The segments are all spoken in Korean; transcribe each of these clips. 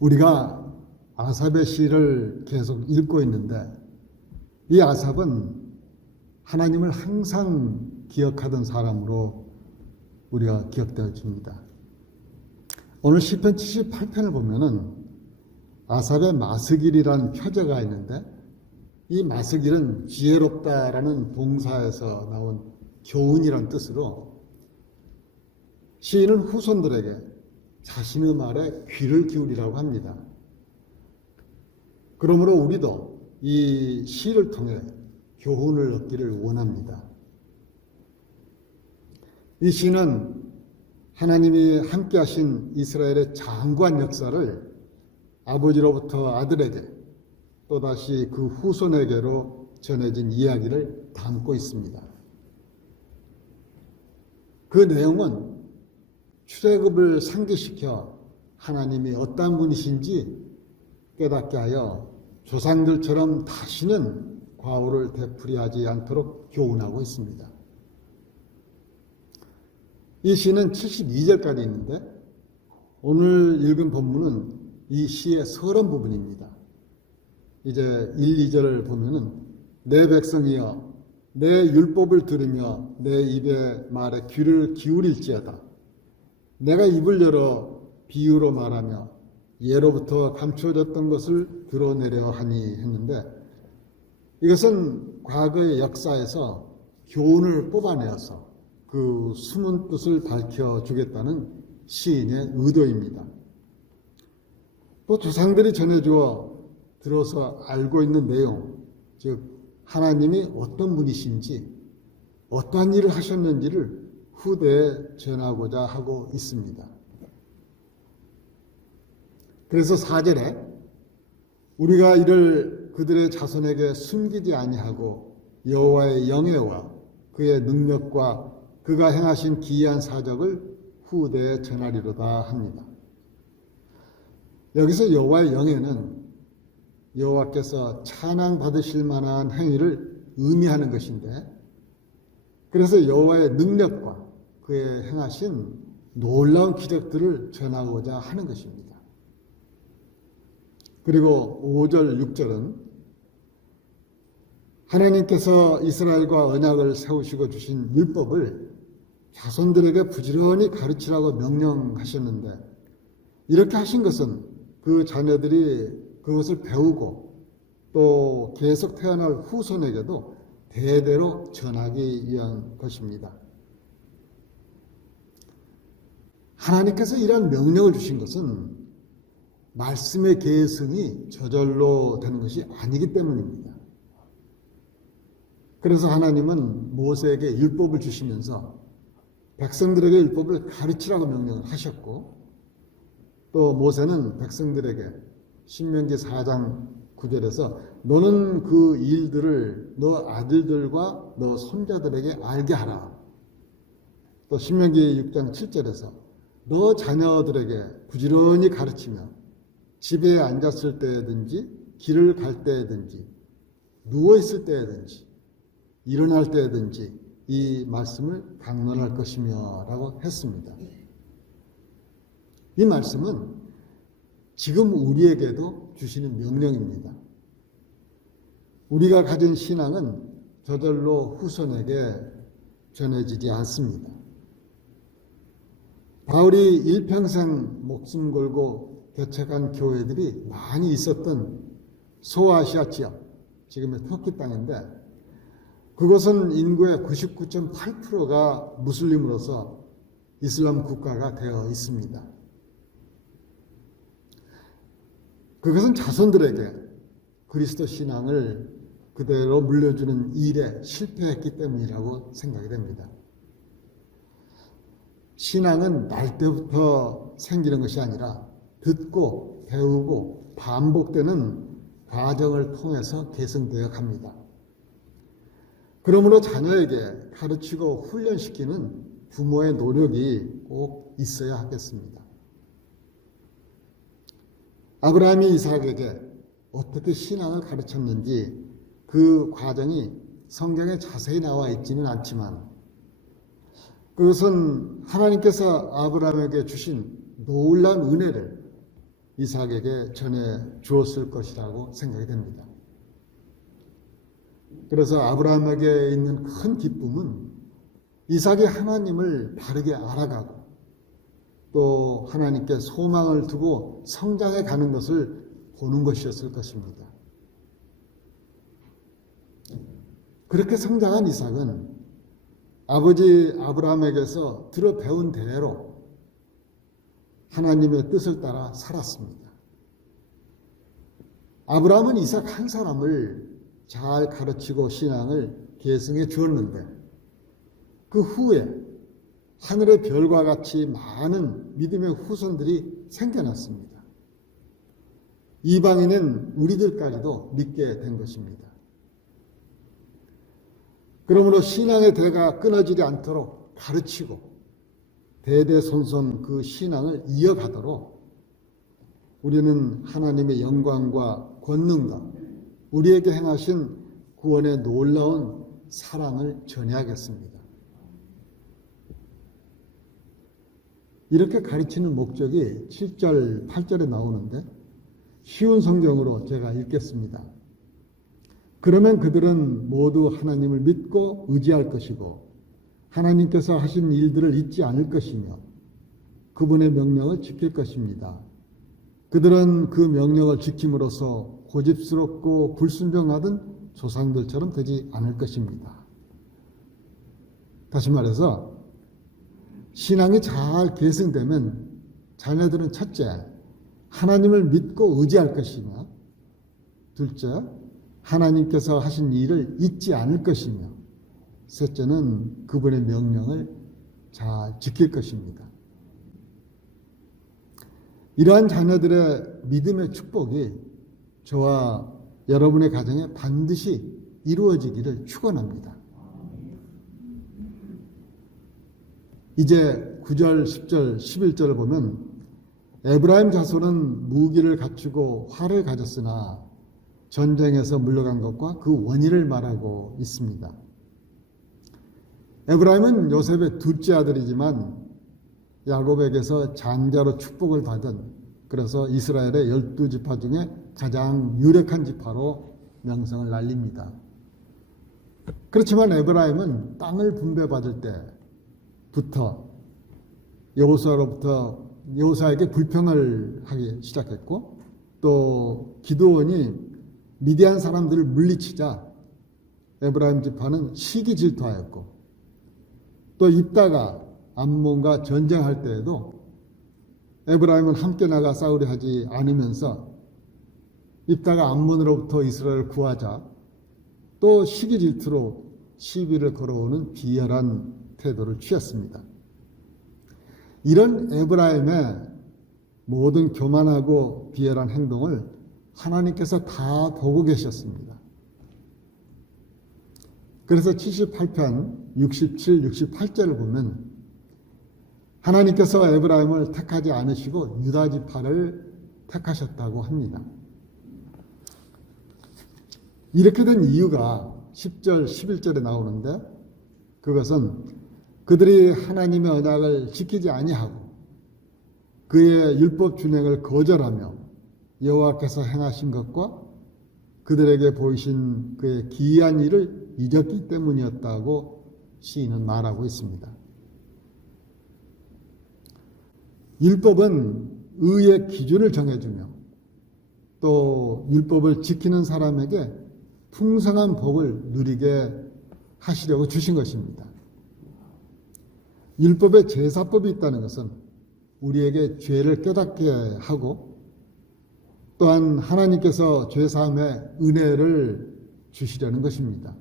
우리가 아삽의 시를 계속 읽고 있는데 이 아삽은 하나님을 항상 기억하던 사람으로 우리가 기억되어집니다. 오늘 시편 78편을 보면은 아삽의 마스길이라는 표제가 있는데 이 마스길은 지혜롭다라는 동사에서 나온 교훈이라는 뜻으로 시인은 후손들에게 자신의 말에 귀를 기울이라고 합니다. 그러므로 우리도 이 시를 통해 교훈을 얻기를 원합니다. 이 시는 하나님이 함께 하신 이스라엘의 장구한 역사를 아버지로부터 아들에게 또다시 그 후손에게로 전해진 이야기를 담고 있습니다. 그 내용은 출애굽을 상기시켜 하나님이 어떤 분이신지 깨닫게 하여 조상들처럼 다시는 과오를 되풀이하지 않도록 교훈하고 있습니다. 이 시는 72절까지 있는데 오늘 읽은 본문은 이 시의 서론 부분입니다. 이제 1, 2절을 보면은 내 백성이여 내 율법을 들으며 내 입의 말에 귀를 기울일지어다. 내가 입을 열어 비유로 말하며 예로부터 감추어졌던 것을 드러내려 하니 했는데 이것은 과거의 역사에서 교훈을 뽑아내어서 그 숨은 뜻을 밝혀주겠다는 시인의 의도입니다. 또 조상들이 전해주어 들어서 알고 있는 내용, 즉 하나님이 어떤 분이신지 어떠한 일을 하셨는지를 후대에 전하고자 하고 있습니다. 그래서 4절에 우리가 이를 그들의 자손에게 숨기지 아니하고 여호와의 영예와 그의 능력과 그가 행하신 기이한 사적을 후대에 전하리로다 합니다. 여기서 여호와의 영예는 여호와께서 찬양받으실 만한 행위를 의미하는 것인데 그래서 여호와의 능력과 그의 행하신 놀라운 기적들을 전하고자 하는 것입니다. 그리고 5절, 6절은 하나님께서 이스라엘과 언약을 세우시고 주신 율법을 자손들에게 부지런히 가르치라고 명령하셨는데 이렇게 하신 것은 그 자녀들이 그것을 배우고 또 계속 태어날 후손에게도 대대로 전하기 위한 것입니다. 하나님께서 이러한 명령을 주신 것은 말씀의 계승이 저절로 되는 것이 아니기 때문입니다. 그래서 하나님은 모세에게 율법을 주시면서 백성들에게 율법을 가르치라고 명령을 하셨고 또 모세는 백성들에게 신명기 4장 9절에서 너는 그 일들을 너 아들들과 너 손자들에게 알게 하라. 또 신명기 6장 7절에서 너 자녀들에게 부지런히 가르치며 집에 앉았을 때든지 길을 갈 때든지 누워있을 때든지 일어날 때든지 이 말씀을 강론할 것이며 라고 했습니다. 이 말씀은 지금 우리에게도 주시는 명령입니다. 우리가 가진 신앙은 저절로 후손에게 전해지지 않습니다. 바울이 일평생 목숨 걸고 개척한 교회들이 많이 있었던 소아시아 지역, 지금의 터키 땅인데 그것은 인구의 99.8%가 무슬림으로서 이슬람 국가가 되어 있습니다. 그것은 자손들에게 그리스도 신앙을 그대로 물려주는 일에 실패했기 때문이라고 생각이 됩니다. 신앙은 날 때부터 생기는 것이 아니라 듣고 배우고 반복되는 과정을 통해서 계승되어 갑니다. 그러므로 자녀에게 가르치고 훈련시키는 부모의 노력이 꼭 있어야 하겠습니다. 아브라함이 이삭에게 어떻게 신앙을 가르쳤는지 그 과정이 성경에 자세히 나와 있지는 않지만 그것은 하나님께서 아브라함에게 주신 놀라운 은혜를 이삭에게 전해 주었을 것이라고 생각이 됩니다. 그래서 아브라함에게 있는 큰 기쁨은 이삭이 하나님을 바르게 알아가고 또 하나님께 소망을 두고 성장해 가는 것을 보는 것이었을 것입니다. 그렇게 성장한 이삭은 아버지 아브라함에게서 들어 배운 대로 하나님의 뜻을 따라 살았습니다. 아브라함은 이삭 한 사람을 잘 가르치고 신앙을 계승해 주었는데 그 후에 하늘의 별과 같이 많은 믿음의 후손들이 생겨났습니다. 이방인은 우리들까지도 믿게 된 것입니다. 그러므로 신앙의 대가 끊어지지 않도록 가르치고 대대손손 그 신앙을 이어가도록 우리는 하나님의 영광과 권능과 우리에게 행하신 구원의 놀라운 사랑을 전해야겠습니다. 이렇게 가르치는 목적이 7절, 8절에 나오는데 쉬운 성경으로 제가 읽겠습니다. 그러면 그들은 모두 하나님을 믿고 의지할 것이고 하나님께서 하신 일들을 잊지 않을 것이며 그분의 명령을 지킬 것입니다. 그들은 그 명령을 지킴으로써 고집스럽고 불순종하던 조상들처럼 되지 않을 것입니다. 다시 말해서 신앙이 잘 계승되면 자녀들은 첫째, 하나님을 믿고 의지할 것이며 둘째, 하나님께서 하신 일을 잊지 않을 것이며 셋째는 그분의 명령을 잘 지킬 것입니다. 이러한 자녀들의 믿음의 축복이 저와 여러분의 가정에 반드시 이루어지기를 축원합니다. 이제 9절, 10절, 11절을 보면 에브라임 자손은 무기를 갖추고 활을 가졌으나 전쟁에서 물러간 것과 그 원인을 말하고 있습니다. 에브라임은 요셉의 둘째 아들이지만 야곱에게서 장자로 축복을 받은 그래서 이스라엘의 12지파 중에 가장 유력한 지파로 명성을 날립니다. 그렇지만 에브라임은 땅을 분배받을 때부터 여호수아에게 불평을 하기 시작했고 또 기드온이 미디안 사람들을 물리치자 에브라임 지파는 시기 질투하였고 또 입다가 암몬과 전쟁할 때에도 에브라임은 함께 나가 싸우려 하지 않으면서 입다가 암몬으로부터 이스라엘을 구하자 또 시기 질투로 시비를 걸어오는 비열한 태도를 취했습니다. 이런 에브라임의 모든 교만하고 비열한 행동을 하나님께서 다 보고 계셨습니다. 그래서 78편 67, 68절을 보면 하나님께서 에브라임을 택하지 않으시고 유다 지파를 택하셨다고 합니다. 이렇게 된 이유가 10절, 11절에 나오는데 그것은 그들이 하나님의 언약을 지키지 아니하고 그의 율법 준행을 거절하며 여호와께서 행하신 것과 그들에게 보이신 그의 기이한 일을 잊었기 때문이었다고 시인은 말하고 있습니다. 율법은 의의 기준을 정해주며 또 율법을 지키는 사람에게 풍성한 복을 누리게 하시려고 주신 것입니다. 율법에 제사법이 있다는 것은 우리에게 죄를 깨닫게 하고 또한 하나님께서 죄사함의 은혜를 주시려는 것입니다.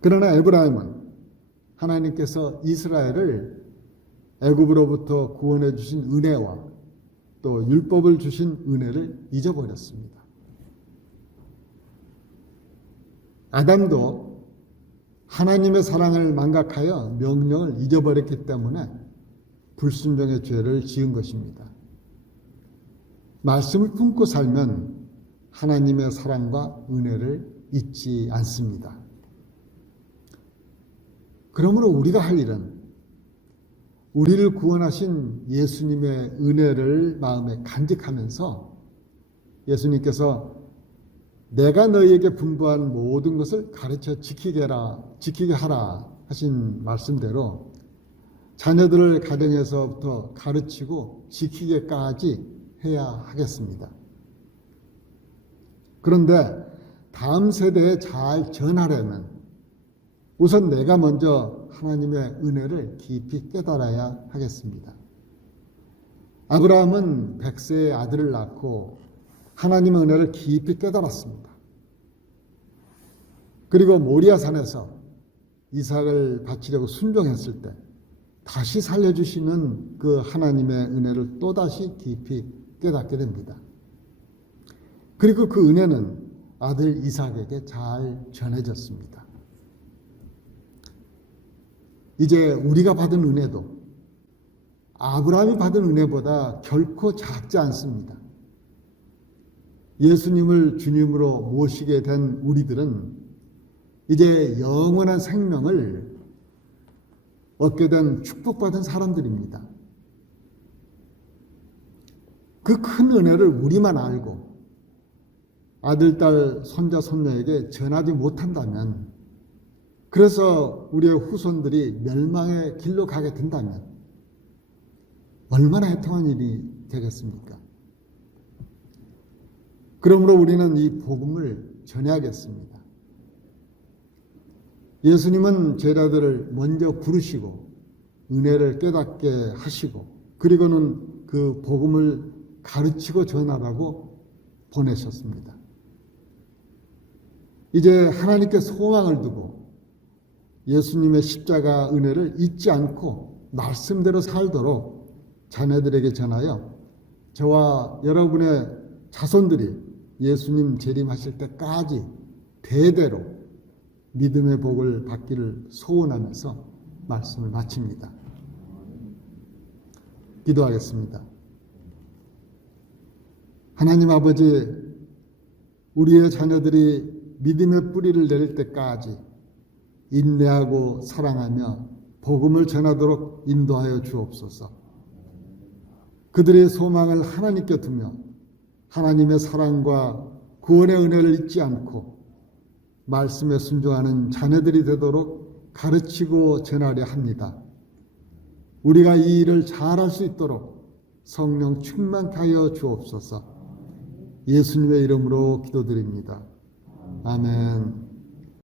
그러나 에브라임은 하나님께서 이스라엘을 애굽으로부터 구원해 주신 은혜와 또 율법을 주신 은혜를 잊어버렸습니다. 아담도 하나님의 사랑을 망각하여 명령을 잊어버렸기 때문에 불순종의 죄를 지은 것입니다. 말씀을 품고 살면 하나님의 사랑과 은혜를 잊지 않습니다. 그러므로 우리가 할 일은 우리를 구원하신 예수님의 은혜를 마음에 간직하면서 예수님께서 내가 너희에게 분부한 모든 것을 가르쳐 지키게 하라 하신 말씀대로 자녀들을 가정에서부터 가르치고 지키게까지 해야 하겠습니다. 그런데 다음 세대에 잘 전하려면 우선 내가 먼저 하나님의 은혜를 깊이 깨달아야 하겠습니다. 아브라함은 100세의 아들을 낳고 하나님의 은혜를 깊이 깨달았습니다. 그리고 모리아산에서 이삭을 바치려고 순종했을 때 다시 살려주시는 그 하나님의 은혜를 또다시 깊이 깨닫게 됩니다. 그리고 그 은혜는 아들 이삭에게 잘 전해졌습니다. 이제 우리가 받은 은혜도 아브라함이 받은 은혜보다 결코 작지 않습니다. 예수님을 주님으로 모시게 된 우리들은 이제 영원한 생명을 얻게 된 축복받은 사람들입니다. 그 큰 은혜를 우리만 알고 아들, 딸, 손자, 손녀에게 전하지 못한다면, 그래서 우리의 후손들이 멸망의 길로 가게 된다면 얼마나 해통한 일이 되겠습니까? 그러므로 우리는 이 복음을 전해야겠습니다. 예수님은 제자들을 먼저 부르시고 은혜를 깨닫게 하시고 그리고는 그 복음을 가르치고 전하라고 보내셨습니다. 이제 하나님께 소망을 두고 예수님의 십자가 은혜를 잊지 않고 말씀대로 살도록 자녀들에게 전하여 저와 여러분의 자손들이 예수님 재림하실 때까지 대대로 믿음의 복을 받기를 소원하면서 말씀을 마칩니다. 기도하겠습니다. 하나님 아버지, 우리의 자녀들이 믿음의 뿌리를 내릴 때까지 인내하고 사랑하며 복음을 전하도록 인도하여 주옵소서. 그들의 소망을 하나님께 두며 하나님의 사랑과 구원의 은혜를 잊지 않고 말씀에 순종하는 자녀들이 되도록 가르치고 전하려 합니다. 우리가 이 일을 잘할 수 있도록 성령 충만케 하여 주옵소서. 예수님의 이름으로 기도드립니다. 아멘.